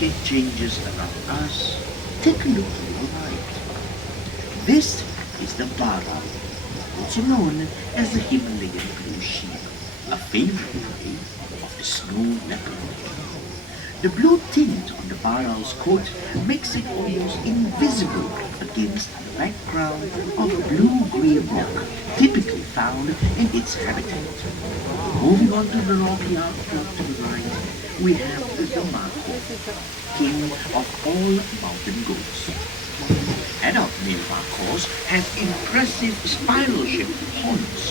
landscape changes around us, take a look to your right. This is the Bara, also known as the Himalayan blue sheep, a favorite prey of the snow leopard. The blue tint on the Baral's coat makes it almost invisible against the background of blue-green rock typically found in its habitat. Moving on to the rocky outcrop to the right, we have the Mako, king of all mountain goats. Adult male Makos have impressive spiral-shaped horns.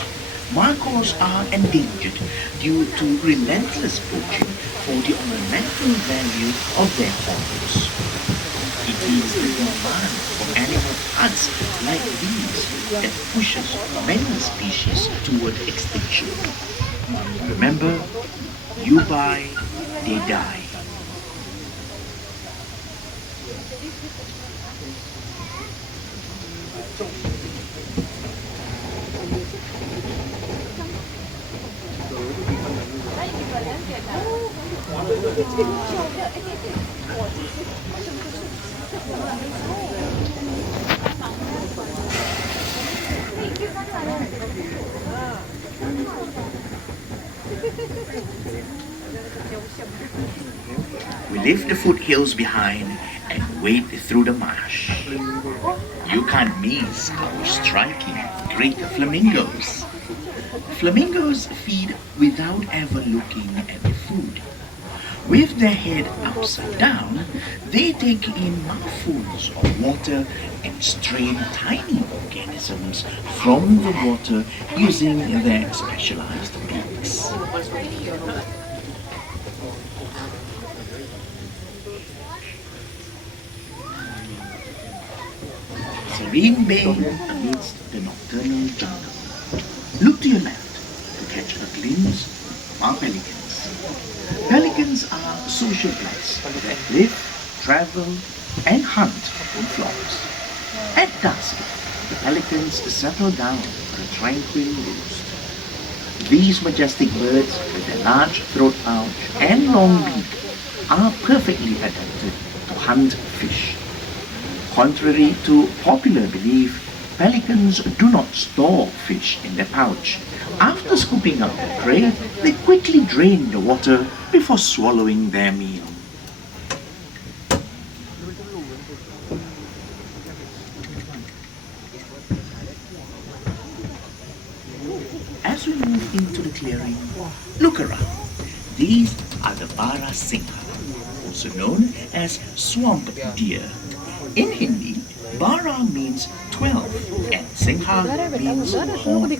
Makos are endangered due to relentless poaching for the ornamental value of their horns. It is the demand for animal parts like these that pushes many species toward extinction. Remember, you buy, they die. We leave the foothills behind and wade through the marsh. You can't miss our striking great flamingos. Flamingos feed without ever looking at the food. With their head upside down, they take in mouthfuls of water and strain tiny organisms from the water using their specialized beaks. Serene Bay amidst the nocturnal jungle. Look to your left to catch a glimpse of pelicans. Pelicans are social birds that live, travel, and hunt in flocks. At dusk, the pelicans settle down for a tranquil roost. These majestic birds, with their large throat pouch and long beak, are perfectly adapted to hunt fish. Contrary to popular belief, pelicans do not store fish in their pouch. After scooping out their prey, they quickly drain the water before swallowing their meal. As we move into the clearing, look around. These are the Bara Singha, also known as swamp deer. In Hindi, Bara means 12 and Singha means horn.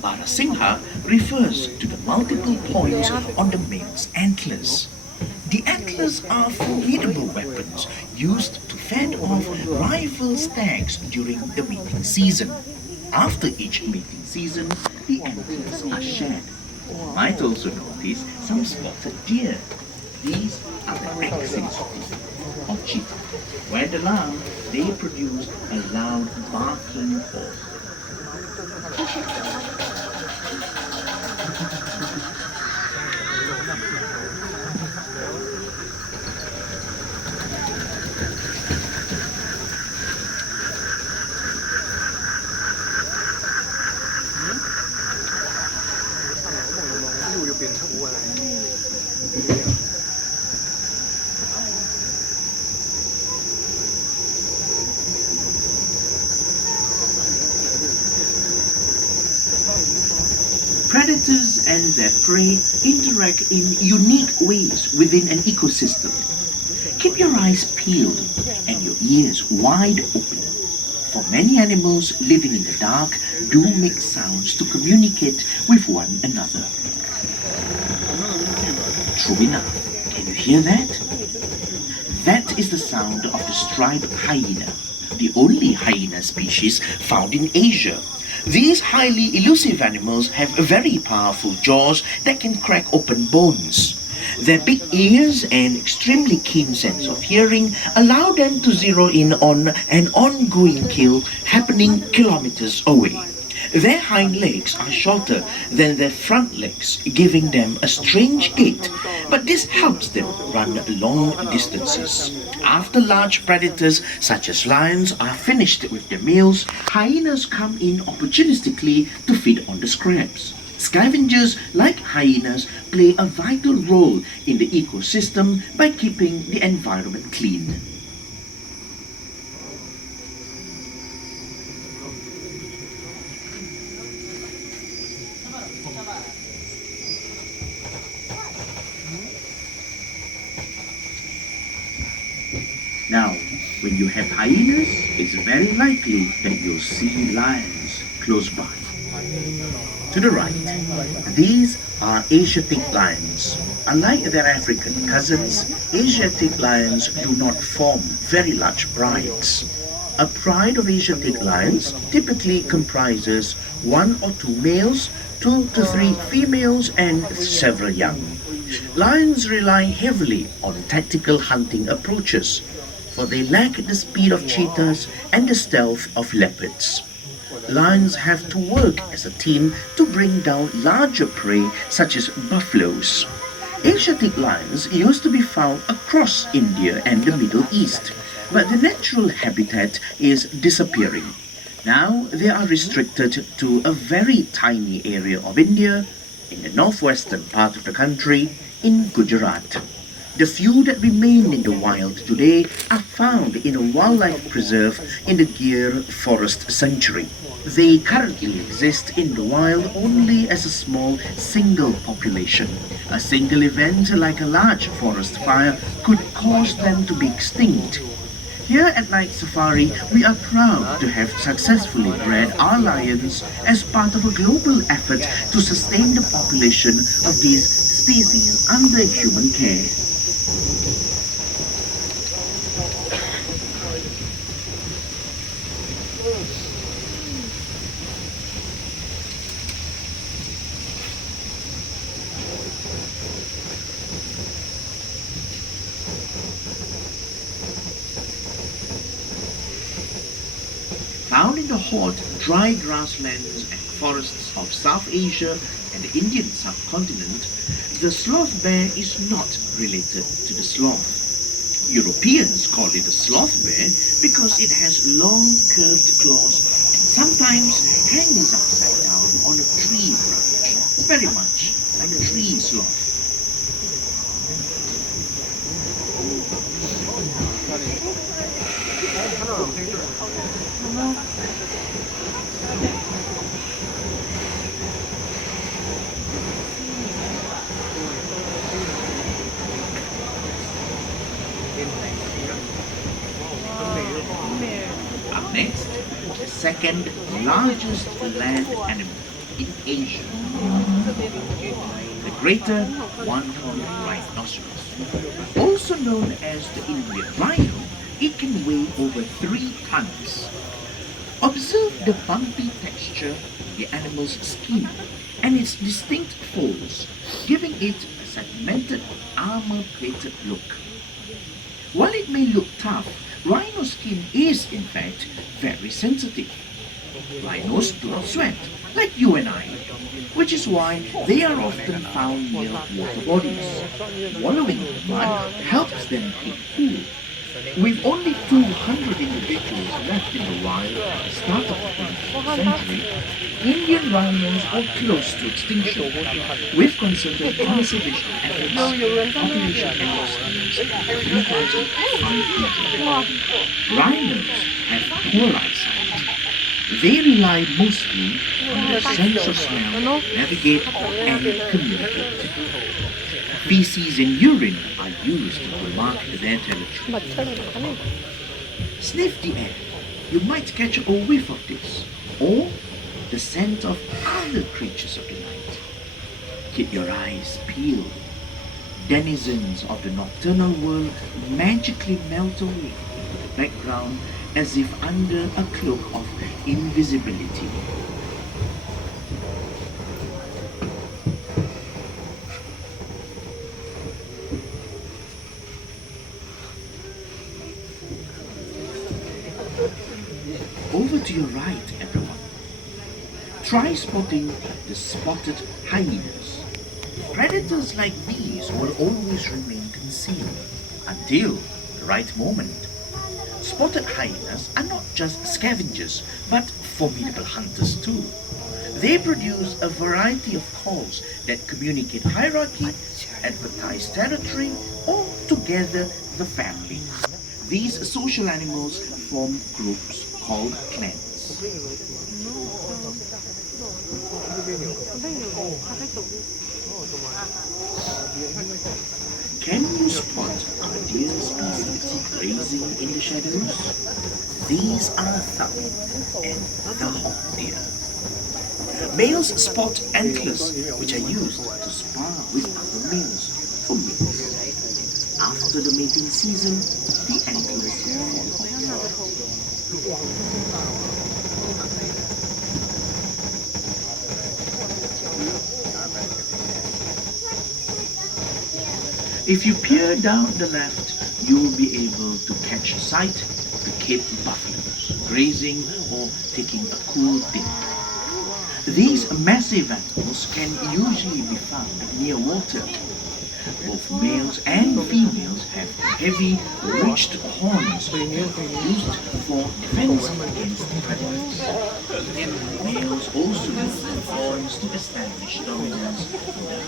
Bara Singha refers to the multiple points on the male's antlers. The antlers are formidable weapons used to fend off rival stags during the mating season. After each mating season, the antlers are shed. You might also notice some spotted deer. These are the axes of cheetah. When alarmed, they produce a loud barking call. Predators and their prey interact in unique ways within an ecosystem. Keep your eyes peeled and your ears wide open, for many animals living in the dark do make sounds to communicate with one another. True enough, can you hear that? That is the sound of the striped hyena, the only hyena species found in Asia. These highly elusive animals have very powerful jaws that can crack open bones. Their big ears and extremely keen sense of hearing allow them to zero in on an ongoing kill happening kilometers away. Their hind legs are shorter than their front legs, giving them a strange gait, but this helps them run long distances. After large predators such as lions are finished with their meals, hyenas come in opportunistically to feed on the scraps. Scavengers like hyenas play a vital role in the ecosystem by keeping the environment clean. Now, when you have hyenas, it's very likely that you'll see lions close by. To the right, these are Asiatic lions. Unlike their African cousins, Asiatic lions do not form very large prides. A pride of Asiatic lions typically comprises 1 or 2 males, 2 to 3 females, and several young. Lions rely heavily on tactical hunting approaches, for they lack the speed of cheetahs and the stealth of leopards. Lions have to work as a team to bring down larger prey such as buffaloes. Asiatic lions used to be found across India and the Middle East, but the natural habitat is disappearing. Now they are restricted to a very tiny area of India, in the northwestern part of the country, in Gujarat. The few that remain in the wild today are found in a wildlife preserve in the Gir Forest Sanctuary. They currently exist in the wild only as a small single population. A single event like a large forest fire could cause them to be extinct. Here at Night Safari, we are proud to have successfully bred our lions as part of a global effort to sustain the population of these species under human care. Found in the hot, dry grasslands and forests of South Asia and the Indian subcontinent, the sloth bear is not related to the sloth. Europeans call it a sloth bear because it has long, curved claws and sometimes hangs upside down on a tree branch, very much like a tree sloth. Up next, the second largest land animal in Asia, the greater one-horned rhinoceros. Also known as the Indian rhino, it can weigh over 3 tons. Observe the bumpy texture of the animal's skin and its distinct folds, giving it a segmented, armor-plated look. While it may look tough, rhino skin is in fact very sensitive. Rhinos do not sweat, like you and I, which is why they are often found near water bodies. Wallowing in mud helps them keep cool. With only 200 individuals left in the wild at the start of the 20th century, Indian rhinos are close to extinction. With concerted conservation efforts, population now stands at 3,500. Rhinos have poor eyesight. They rely mostly on their sense of smell to navigate and communicate. Feces and urine are used to mark their territory. Sniff the air. You might catch a whiff of this, or the scent of other creatures of the night. Keep your eyes peeled. Denizens of the nocturnal world magically melt away into the background as if under a cloak of invisibility. Over to your right, everyone. Try spotting the spotted hyenas. Predators like these will always remain concealed until the right moment. Spotted hyenas are not just scavengers but formidable hunters too. They produce a variety of calls that communicate hierarchy, advertise territory, or together the family. These social animals form groups called clans. Can you spot our deer species grazing in the shadows? These are the thumb and the hawk deer. Males spot antlers, which are used to spar with other males for mates. After the mating season, the antlers fall off. If you peer down the left, you will be able to catch sight of the Cape buffaloes grazing or taking a cool dip. These massive animals can usually be found near water. Both males and females have heavy, ridged horns used for defense against predators. Males also use the horns to establish dominance in the herd.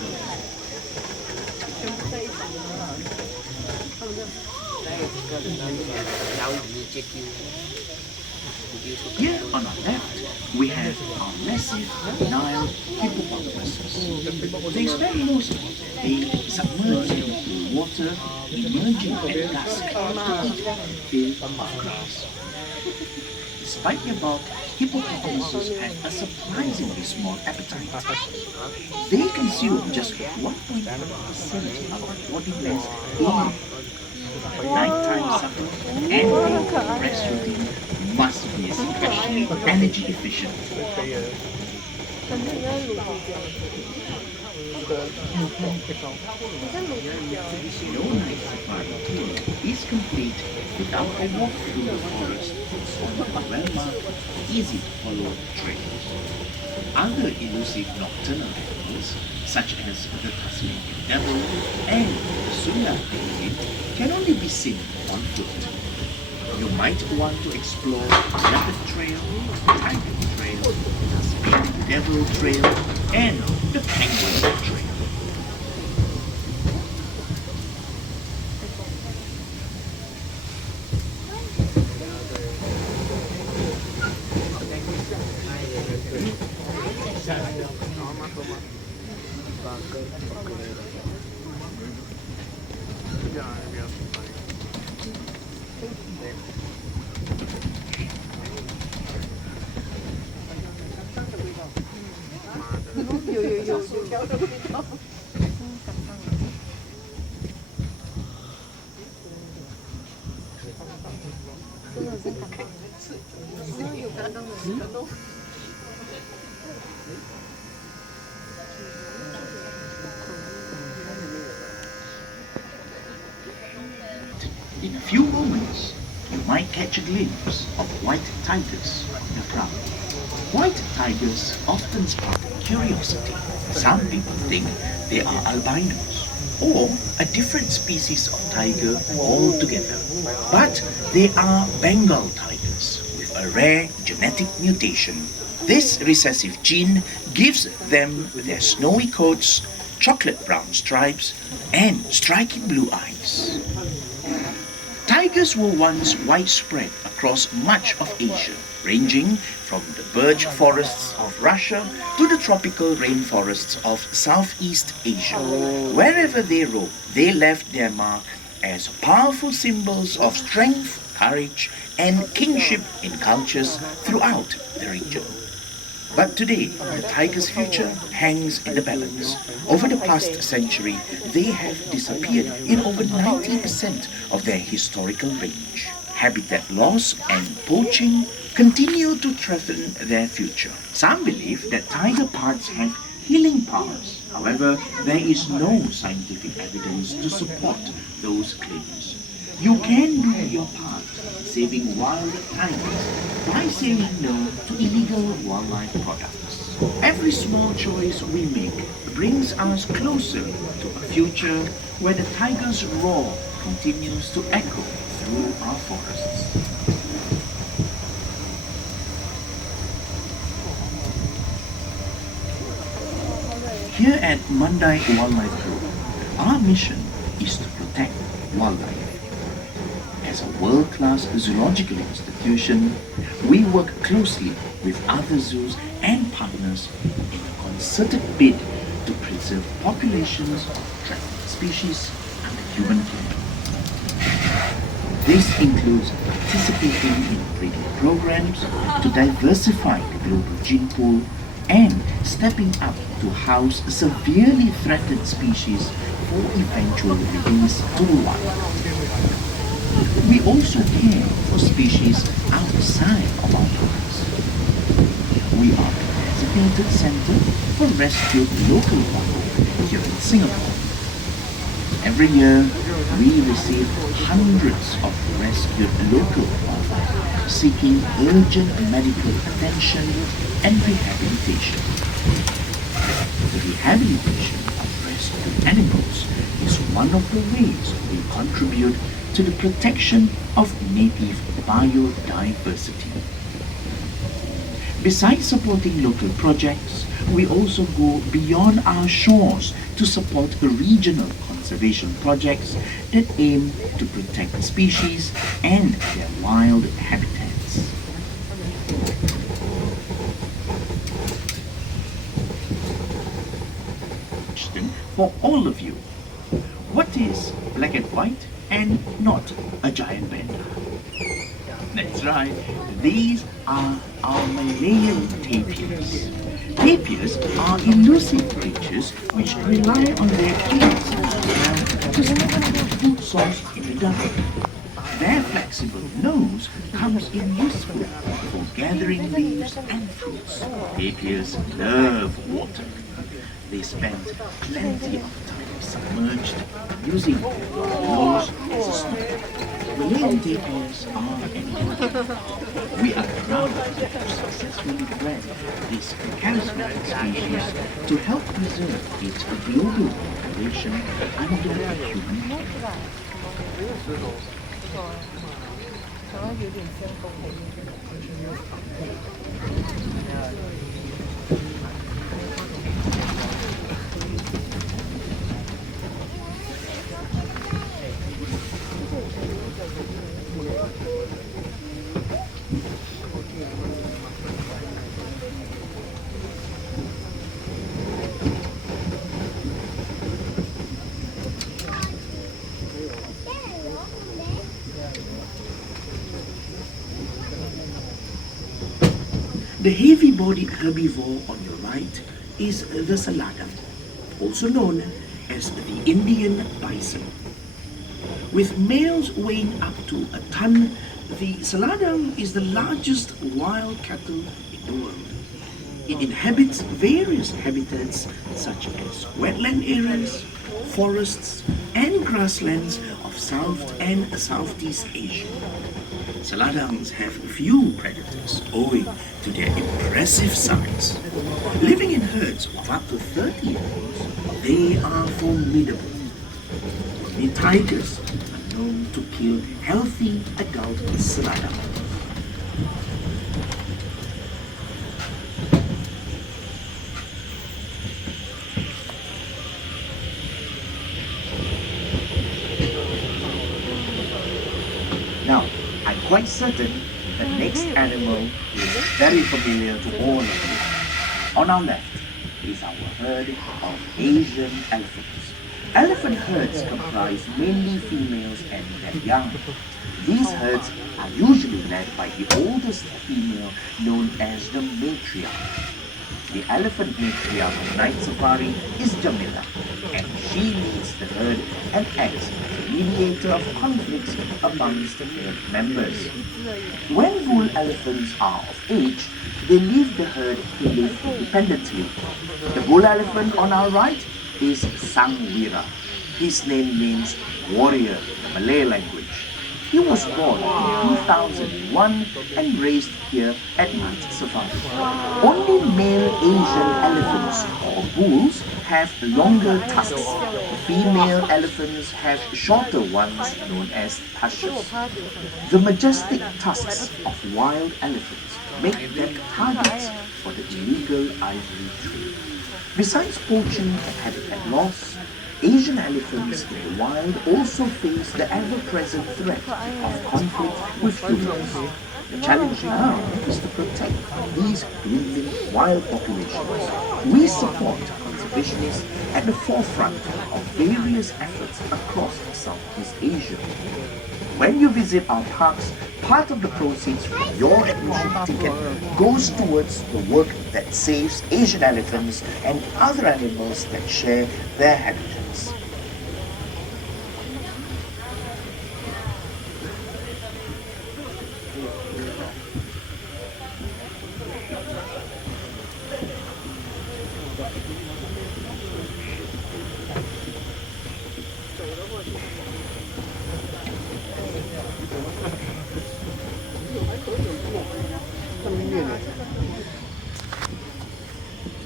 Here on our left, we have our massive Nile hippopotamuses. They spend most of the day submerged in water, emerging at dusk to eat fill of grass. Despite their bulk, hippopotamuses have a surprisingly small appetite. They consume just 1.1% of their body mass daily. Nighttime supper and rest routine must be especially energy efficient. No night safari tour is complete without a walk through the forest on well-marked, easy-to-follow trails. Other elusive nocturnal animals, such as the Tasmanian devil and the Suya penguin, can only be seen on foot. You might want to explore Leopard Trail, Tiger Trail, Tasmanian Devil Trail, and the Penguin Trail. In a few moments, you might catch a glimpse of white tigers on the prowl. White tigers often spark curiosity. Some people think they are albinos or a different species of tiger altogether. But they are Bengal tigers with a rare genetic mutation. This recessive gene gives them their snowy coats, chocolate brown stripes, and striking blue eyes. Tigers were once widespread across much of Asia, ranging from the birch forests of Russia to the tropical rainforests of Southeast Asia. Wherever they roamed, they left their mark as powerful symbols of strength, courage, and kingship in cultures throughout the region. But today, the tiger's future hangs in the balance. Over the past century, they have disappeared in over 90% of their historical range. Habitat loss and poaching continue to threaten their future. Some believe that tiger parts have healing powers. However, there is no scientific evidence to support those claims. You can do your part saving wild tigers by saying no to illegal wildlife products. Every small choice we make brings us closer to a future where the tiger's roar continues to echo through our forests. Here at Mandai Wildlife Group, our mission is to protect wildlife. As a world-class zoological institution, we work closely with other zoos and partners in a concerted bid to preserve populations of threatened species under human care. This includes participating in breeding programs to diversify the global gene pool and stepping up to house severely threatened species for eventual release to the wild. We also care for species outside of our parks. We are the designated center for rescued local wildlife here in Singapore. Every year, we receive hundreds of rescued local wildlife seeking urgent medical attention and rehabilitation. The rehabilitation of rescued animals is one of the ways we contribute to the protection of native biodiversity. Besides supporting local projects, we also go beyond our shores to support regional conservation projects that aim to protect species and their wild habitats. Question for all of you. What is black and white and not a giant panda? That's right, these are our Malayan tapirs. Tapirs are elusive creatures which rely on their gills to find a food source in the dark. Their flexible nose comes in useful for gathering leaves and fruits. Tapirs love water. They spend plenty of time submerged, using their nose as a snorkel. Malayan tapirs are endangered. We are proud to have successfully bred this charismatic species to help preserve its global population under human care. The heavy-bodied herbivore on your right is the saladam, also known as the Indian bison. With males weighing up to a ton, the saladam is the largest wild cattle in the world. It inhabits various habitats such as wetland areas, forests, and grasslands of South and Southeast Asia. Saladams have few predators owing to their impressive size. Living in herds of up to 30 animals, they are formidable. Only tigers are known to kill healthy adult saladam. Now, I'm quite certain the next animal is very familiar to all of you. On our left is our herd of Asian elephants. Elephant herds comprise mainly females and their young. These herds are usually led by the oldest female known as the matriarch. The elephant matriarch of Night Safari is Jamila, and she leads the herd and acts as a mediator of conflicts amongst the herd members. When bull elephants are of age, they leave the herd to live independently. The bull elephant on our right is Sang Wira. His name means warrior in the Malay language. He was born in 2001 and raised here at Night Safari. Only male Asian elephants or bulls have longer tusks. Female elephants have shorter ones known as tushes. The majestic tusks of wild elephants make them targets for the illegal ivory trade. Besides poaching and habitat loss, Asian elephants in the wild also face the ever-present threat of conflict with humans. The challenge now is to protect these dwindling wild populations. We support conservationists at the forefront of various efforts across Southeast Asia. When you visit our parks, part of the proceeds from your admission ticket goes towards the work that saves Asian elephants and other animals that share their habitats.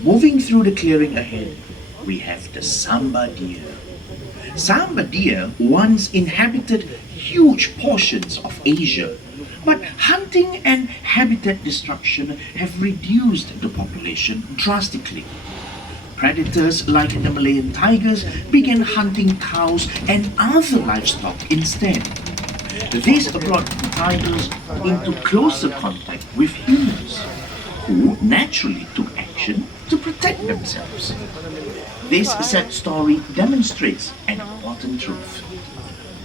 Moving through the clearing ahead, we have the Samba deer. Samba deer once inhabited huge portions of Asia, but hunting and habitat destruction have reduced the population drastically. Predators like the Malayan tigers began hunting cows and other livestock instead. This brought the tigers into closer contact with humans, who naturally took action to protect themselves. This sad story demonstrates an important truth.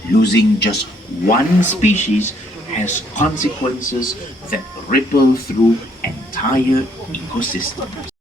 Losing just one species has consequences that ripple through entire ecosystems.